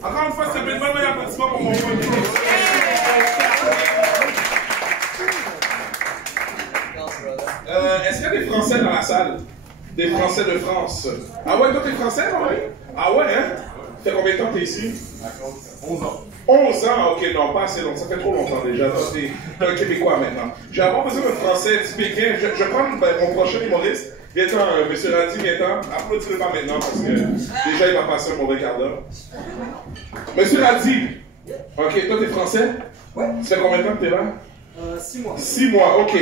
Encore une fois, ça fait une bonne applaudissement pour mon point. Est-ce qu'il y a des Français dans la salle? Des Français de France. Ah ouais, toi t'es Français, Henri? Ah ouais, hein? Ça fait combien de temps que t'es ici? 11 ans. 11 ans? Ok, non, pas assez long. Ça fait trop longtemps déjà. T'es un Québécois maintenant. J'ai avoir besoin de Français typiquement. Je prends mon prochain humoriste. Viens-t'en, Monsieur Radi, viens-t'en. Applaudissez-le pas maintenant parce que déjà il va passer un mauvais quart d'heure. Monsieur Radi. Ok, toi t'es Français? Ouais. Ça fait combien de temps que t'es là? 6 mois. 6 mois, ok.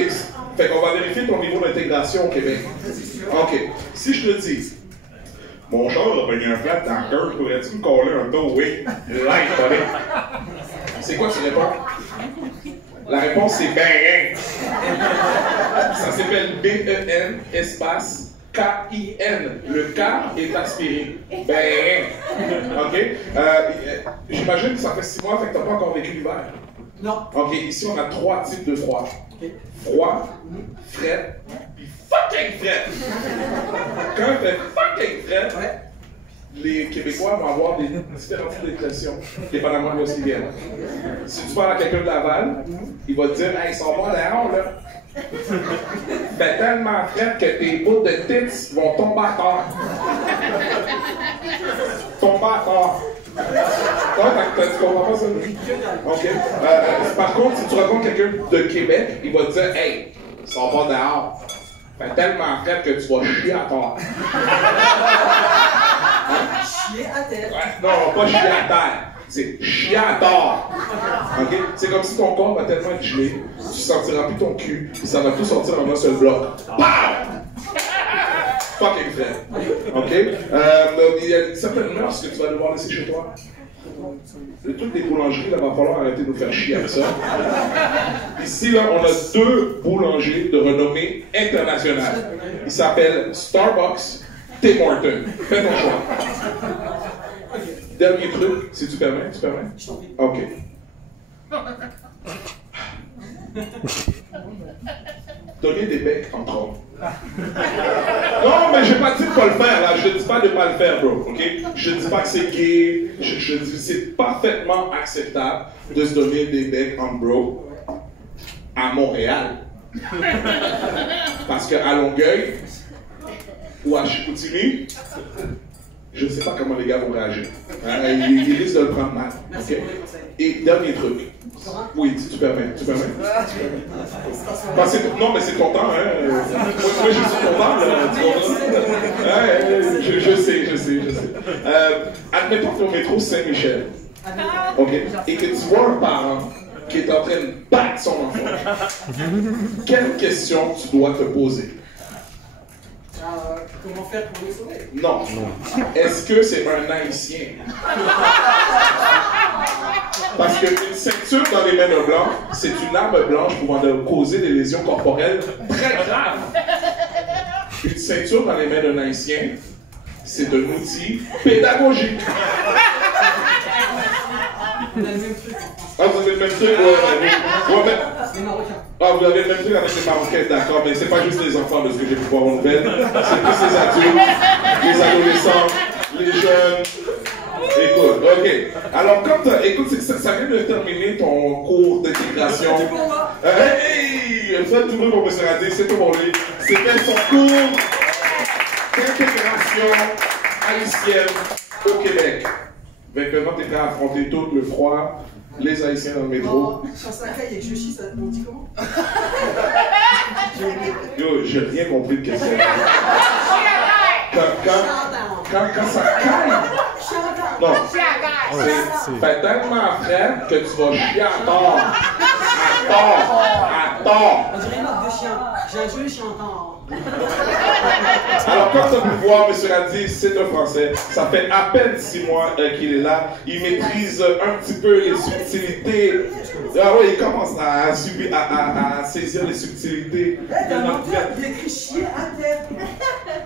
Fait qu'on va vérifier ton niveau d'intégration au Québec. Ok. Si je te dis, mon char a pogné un flat dans le cœur, pourrais-tu me coller un dos? Oui. Light, buddy. C'est quoi tu réponds? La réponse c'est ben. Ça s'appelle B-E-N espace K-I-N. Le K est aspiré. Ben. Ok. J'imagine que ça fait 6 mois, fait que t'as pas encore vécu l'hiver. Non. Ok, ici on a 3 types de froid. Okay. Froid, fret, puis fucking fret. Quand il fait fucking fret, Ouais. les Québécois vont avoir des différents types d'expressions, dépendamment de où ils viennent. Si tu parles à quelqu'un de Laval, il va te dire « Hey, ils sont pas dehors, là! » Fait tellement fret que tes bouts de tits vont tomber à terre. Tomber à terre. Non, tu comprends pas ça? Ok. Par contre, si tu rencontres quelqu'un de Québec, il va te dire Hey, ils sont pas dehors. Fait tellement frais que tu vas chier à terre. Chier à terre. Ouais, non, pas chier à terre. C'est chier à terre. Ok? C'est comme si ton corps va tellement être gelé, tu sentiras plus ton cul, et ça va tout sortir en un seul bloc. Pow! Fucking frais. Ok? Il y a certaines mœurs que tu vas devoir laisser chez toi. Le truc des boulangeries, là, va falloir arrêter de nous faire chier avec ça. Ici, là, on a 2 boulangers de renommée internationale. Ils s'appellent Starbucks, Tim Hortons. Fais ton choix. Dernier truc, si tu permets, tu permets? Ok. Donner des becs entre hommes. Non, mais j'ai pas dit de pas le faire, là. Je dis pas de pas le faire, bro, ok? Je dis pas que c'est gay. Je dis que c'est parfaitement acceptable de se donner des becs en bro à Montréal. Parce qu'à Longueuil ou à Chicoutimi, je ne sais pas comment les gars vont réagir. Ils risquent de le prendre mal. Okay? Et dernier truc. Oui, si tu permets. Tu permets? Non, mais c'est ton temps. Hein? Moi, je suis content. Je sais. Admettons que ton métro Saint-Michel. OK? Et que tu vois un parent qui est en train de battre son enfant. Quelle question tu dois te poser? Comment faire pour le sauver? Non. Est-ce que c'est un Haïtien? Parce qu'une ceinture dans les mains de blanc, c'est une arme blanche pouvant causer des lésions corporelles très graves. Une ceinture dans les mains d'un Haïtien, c'est un outil pédagogique. On a le même truc. Ah, vous avez le même truc? Ouais. Les Marocains. Ah, vous avez le même truc avec les Marocains, d'accord, mais c'est pas juste les enfants de ce que j'ai pu voir en nouvelle, c'est plus les adultes, les adolescents, les jeunes. Écoute, ok. Alors, écoute, ça vient de terminer ton cours d'intégration. Hey! Faites tout le monde pour M. Radé, c'est tout pour lui. C'était son cours d'intégration haïtienne au Québec. Maintenant, t'es prêt à affronter tout le froid, les Haïtiens dans le métro. Sur sa caille et que je chie, ça on dit comment? Yo, j'ai rien compris de question. Quand ça caille. Non. Fait tellement frais que tu vas chier à tort. À tort. On dirait une marque de chien. J'ai un jeu chien en temps. Alors, comme tu as pu voir, M. Radi, c'est un Français. Ça fait à peine 6 mois qu'il est là. Il maîtrise un petit peu les subtilités. Ah oui, il commence à saisir les subtilités. Il écrit chier à terre.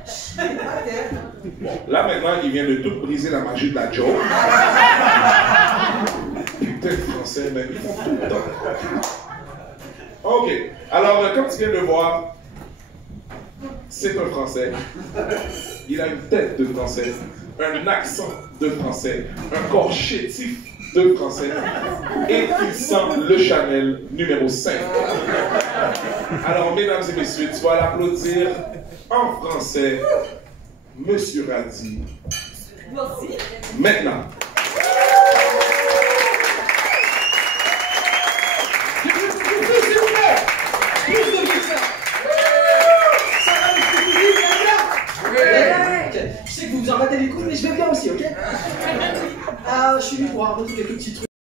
Chier à terre. Bon, là maintenant, il vient de tout briser la magie de la joke. Putain de Français, mais ils font tout le temps. OK. Alors, comme tu viens de le voir, c'est un Français. Il a une tête de Français, un accent de Français, un corps chétif de Français, et il sent le Chanel numéro 5. Alors, mesdames et messieurs, tu vas l'applaudir en français, Monsieur Radi. Merci. Maintenant.